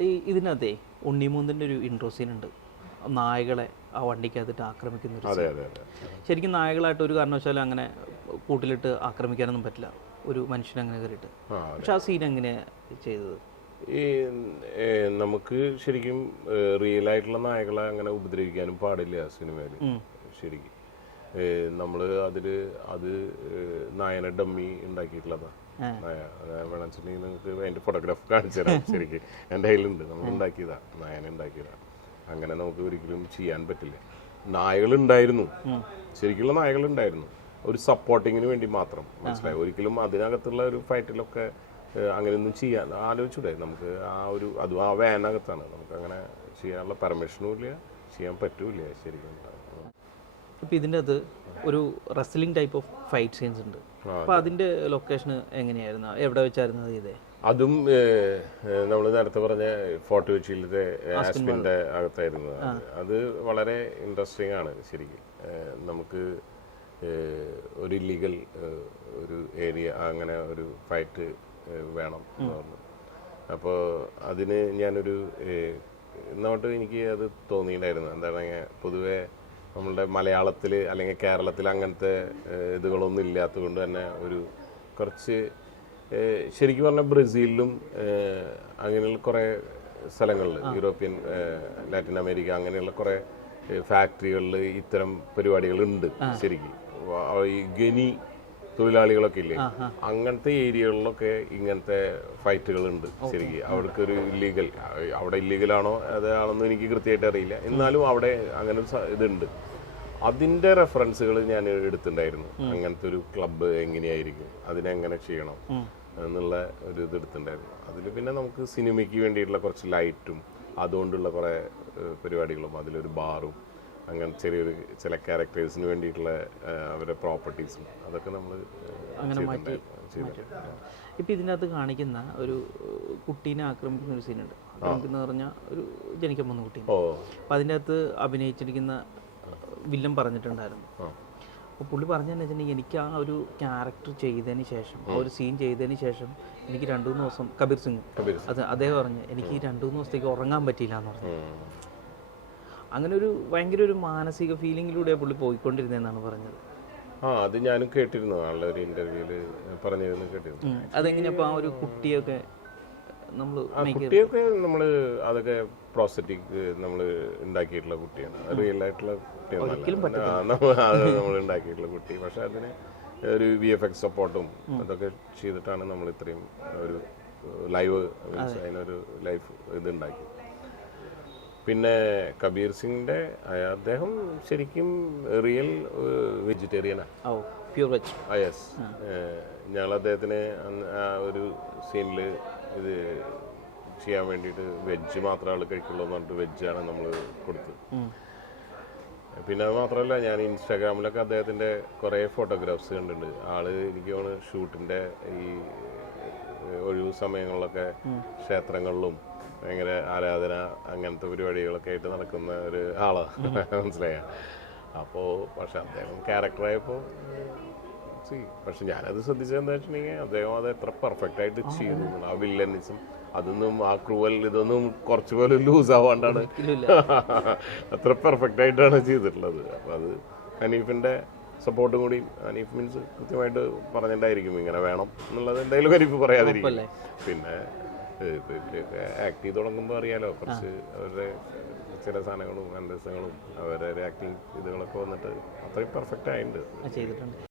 ഈ ഇതിനകത്തെ ഉണ്ണിമൂന്നിന്റെ ഒരു ഇൻട്രോ സീൻ ഉണ്ട്. നായകളെ ആ വണ്ടിക്കകത്തിട്ട് ആക്രമിക്കുന്ന ഒരു scene. ശരിക്കും നായകളായിട്ട് ഒരു കാരണവശാലും അങ്ങനെ കൂട്ടിലിട്ട് ആക്രമിക്കാനൊന്നും പറ്റില്ല. ഒരു മനുഷ്യൻ അങ്ങനെ കയറിയിട്ട്. ആ പക്ഷെ ആ സീൻ എങ്ങനെ ചെയ്തത്? ഈ ഏ, നമുക്ക് ശരിക്കും റിയൽ ആയിട്ടുള്ള നായകളെ അങ്ങനെ ഉപദ്രവിക്കാനും പാടില്ല സിനിമയിൽ. ശരിക്കും. നമ്മൾ അതിൽ അത് നായന ഡമ്മി ഉണ്ടാക്കിയിട്ടുള്ളതാണ് അത് നിങ്ങൾക്ക് അതിന്റെ ഫോട്ടോഗ്രാഫ് കാണിച്ചു തരാം ശരിക്കും. എന്റെ കയ്യിലുണ്ട്. നമ്മൾ ഉണ്ടാക്കിയതാ. നായനെ ഉണ്ടാക്കിയതാ. അങ്ങനെ നമുക്ക് ഒരിക്കലും ചെയ്യാൻ പറ്റില്ല. നായകളുണ്ടായിരുന്നു. ശരിക്കുള്ള നായകളുണ്ടായിരുന്നു. ഒരു സപ്പോർട്ടിങ്ങിന് വേണ്ടി മാത്രം. മനസ്സിലായി? ഒരിക്കലും അതിനകത്തുള്ള ഒരു ഫൈറ്റിലൊക്കെ അങ്ങനെയൊന്നും ചെയ്യാൻ ആലോചിച്ചൂടെ? നമുക്ക് ആ ഒരു അത് ആ വാനകത്താണ് നമുക്ക് അങ്ങനെ ചെയ്യാനുള്ള പെർമിഷനും ഇല്ല. ചെയ്യാൻ പറ്റൂല ശരിക്കും. ഇപ്പം ഇതിന്റെ അത് ഒരു wrestling type of fight scenes ഉണ്ട്. അപ്പോൾ അതിന്റെ ലൊക്കേഷൻ എങ്ങനെയായിരുന്നു? എവിടെ വെച്ചായിരുന്നു അത് ചെയ്തേ അതും നമ്മൾ നേരത്തെ പറഞ്ഞ ഫോർട്ട് കൊച്ചിയിലത്തെ ആസ്പിന്റെ അകത്തായിരുന്നു. അത്. വളരെ ഇൻട്രസ്റ്റിംഗ് ആണ് ശരിക്കും. നമുക്ക് ഒരു ലീഗൽ ഒരു ഏരിയ അങ്ങനെ ഒരു ഫൈറ്റ് വേണം അപ്പോൾ അതിന് ഞാനൊരു എന്നോട്ട് എനിക്ക് അത് തോന്നിയിട്ടുണ്ടായിരുന്നു. എന്താണെങ്കിൽ പൊതുവെ നമ്മളുടെ മലയാളത്തിൽ അല്ലെങ്കിൽ കേരളത്തിൽ അങ്ങനത്തെ ഇതുകളൊന്നും ഇല്ലാത്തത് കൊണ്ട് തന്നെ ഒരു കുറച്ച് ശരിക്കും പറഞ്ഞാൽ ബ്രസീലിലും അങ്ങനെയുള്ള കുറേ സ്ഥലങ്ങളിൽ യൂറോപ്യൻ ലാറ്റിൻ അമേരിക്ക അങ്ങനെയുള്ള കുറേ ഫാക്ടറികളിൽ ഇത്തരം പരിപാടികളുണ്ട് ശരിക്കും. ഈ ഗനി തൊഴിലാളികളൊക്കെ ഇല്ലേ അങ്ങനത്തെ ഏരിയകളിലൊക്കെ ഇങ്ങനത്തെ ഫൈറ്റുകൾ ഉണ്ട് ശരിക്ക്. ശരിക്കും അവർക്കൊരു ഇല്ലീഗൽ അവിടെ ഇല്ലീഗലാണോ അതാണെന്ന് എനിക്ക് കൃത്യമായിട്ട് അറിയില്ല. എന്നാലും അവിടെ അങ്ങനെ ഒരു ഇതുണ്ട്. അതിന്റെ റെഫറൻസുകൾ ഞാൻ എടുത്തിട്ടുണ്ടായിരുന്നു. അങ്ങനത്തെ ഒരു ക്ലബ്ബ് എങ്ങനെയായിരിക്കും അതിനെങ്ങനെ ചെയ്യണം എന്നുള്ള ഒരു ഇത് എടുത്തിട്ടുണ്ടായിരുന്നു. അതിൽ പിന്നെ നമുക്ക് സിനിമയ്ക്ക് വേണ്ടിയിട്ടുള്ള കുറച്ച് ലൈറ്റും അതുകൊണ്ടുള്ള കുറേ പരിപാടികളും അതിലൊരു ബാറും അങ്ങനെ ചെറിയൊരു ചില ക്യാരക്ടേഴ്സിന് വേണ്ടിയിട്ടുള്ള അവരുടെ പ്രോപ്പർട്ടീസും അതൊക്കെ നമ്മൾ അങ്ങനെ മാറ്റി ഇപ്പം ഇതിനകത്ത് കാണിക്കുന്ന ഒരു കുട്ടീനെ ആക്രമിക്കുന്ന ഒരു സീനുണ്ട് ആക്രമിക്കുന്ന പറഞ്ഞ ഒരു ജനിക്കാൻ പോകുന്ന കുട്ടി അപ്പം അതിന്റെ അകത്ത് അഭിനയിച്ചിരിക്കുന്ന വില്ലൻ പറഞ്ഞിട്ടുണ്ടായിരുന്നു. അപ്പോൾ പുള്ളി പറഞ്ഞതെന്ന് വെച്ചിട്ടുണ്ടെങ്കിൽ എനിക്ക് ആ ഒരു ക്യാരക്ടർ ചെയ്തതിന് ശേഷം ആ ഒരു സീൻ ചെയ്തതിന് ശേഷം എനിക്ക് രണ്ടു മൂന്ന് ദിവസം കബീർ സിംഗ് അത് അദ്ദേഹം പറഞ്ഞു എനിക്ക് ഈ രണ്ടു മൂന്ന് ദിവസത്തേക്ക് ഉറങ്ങാൻ പറ്റിയില്ല എന്ന് പറഞ്ഞു. അങ്ങനെ ഒരു ഭയങ്കര ഒരു മാനസിക ഫീലിങ്ങിലൂടെ പുള്ളി പോയിക്കൊണ്ടിരുന്നതെന്നാണ് പറഞ്ഞത്. ആ അത് ഞാനും കേട്ടിരുന്നു. ആളുടെ ഒരു ഇന്റർവ്യൂൽ പറഞ്ഞിരുന്നു കേട്ടിരുന്നു. അതെങ്ങനെയപ്പോ ആ ഒരു കുട്ടിയൊക്കെ കുട്ടിയൊക്കെ നമ്മൾ അതൊക്കെ പ്രോസറ്റിക് നമ്മൾ ഉണ്ടാക്കിയിട്ടുള്ള കുട്ടിയാണ്. റിയൽ ആയിട്ടുള്ള കുട്ടിയാണ് അത് നമ്മൾ ഉണ്ടാക്കിയിട്ടുള്ള കുട്ടി. പക്ഷെ അതിന് ഒരു വി എഫ് എക്സ് സപ്പോർട്ടും അതൊക്കെ ചെയ്തിട്ടാണ് നമ്മൾ ഇത്രയും ഒരു ലൈവ് അതിനൊരു ലൈഫ് ഇത് ഉണ്ടാക്കി പിന്നെ കബീർ സിംഗിന്റെ അദ്ദേഹം ശരിക്കും റിയൽ വെജിറ്റേറിയനാണ് പ്യൂർ വെജ് യെസ് ഞങ്ങൾ അദ്ദേഹത്തിന് ആ ഒരു സീനിൽ ഇത് ചെയ്യാൻ വേണ്ടിയിട്ട് വെജ് മാത്രമേ ആൾ കഴിക്കുള്ളൂ എന്ന് പറഞ്ഞിട്ട് വെജാണ് നമ്മൾ കൊടുത്തത്. പിന്നെ അത് മാത്രമല്ല ഞാൻ ഇൻസ്റ്റാഗ്രാമിലൊക്കെ അദ്ദേഹത്തിന്റെ കുറേ ഫോട്ടോഗ്രാഫ്സ് കണ്ടിട്ടുണ്ട്. ആൾ എനിക്ക് തോന്നുന്നു ഷൂട്ടിന്റെ ഈ ഒഴിവു സമയങ്ങളിലൊക്കെ ക്ഷേത്രങ്ങളിലും ഭയങ്കര ആരാധന അങ്ങനത്തെ പരിപാടികളൊക്കെ ആയിട്ട് നടക്കുന്ന ഒരു ആളാണ് മനസ്സിലായ? അപ്പോൾ പക്ഷെ അദ്ദേഹം ക്യാരക്ടറായപ്പോൾ പക്ഷെ ഞാനത് ശ്രദ്ധിച്ചത് എന്താ വെച്ചിട്ടുണ്ടെങ്കിൽ അദ്ദേഹം അത് എത്ര പെർഫെക്റ്റ് ആയിട്ട് ചെയ്തു. ആ വില്ലനിസം അതൊന്നും ആ ക്രൂവൽ ഇതൊന്നും കുറച്ച് പോലെ ലൂസ് ആവാണ്ടാണ് അത്ര പെർഫെക്റ്റ് ആയിട്ടാണ് ചെയ്തിട്ടുള്ളത്. അപ്പോൾ അത് ഹനീഫിന്റെ സപ്പോർട്ടും കൂടി ഹനീഫ് മീൻസ് കൃത്യമായിട്ട് പറഞ്ഞിട്ടുണ്ടായിരിക്കും ഇങ്ങനെ വേണം എന്നുള്ളത് എന്തായാലും ഹനീഫ് പറയാതിരിക്കും. പിന്നെ ആക്ട് ചെയ്ത് തുടങ്ങുമ്പോൾ അറിയാലോ കുറച്ച് അവരുടെ ചില സാധനങ്ങളും അന്തസ്സങ്ങളും അവരുടെ ആക്ടിങ് ഇതുകളൊക്കെ വന്നിട്ട് അത്രയും പെർഫെക്റ്റ് ആയിട്ടുണ്ട്. ചെയ്തിട്ടുണ്ട്.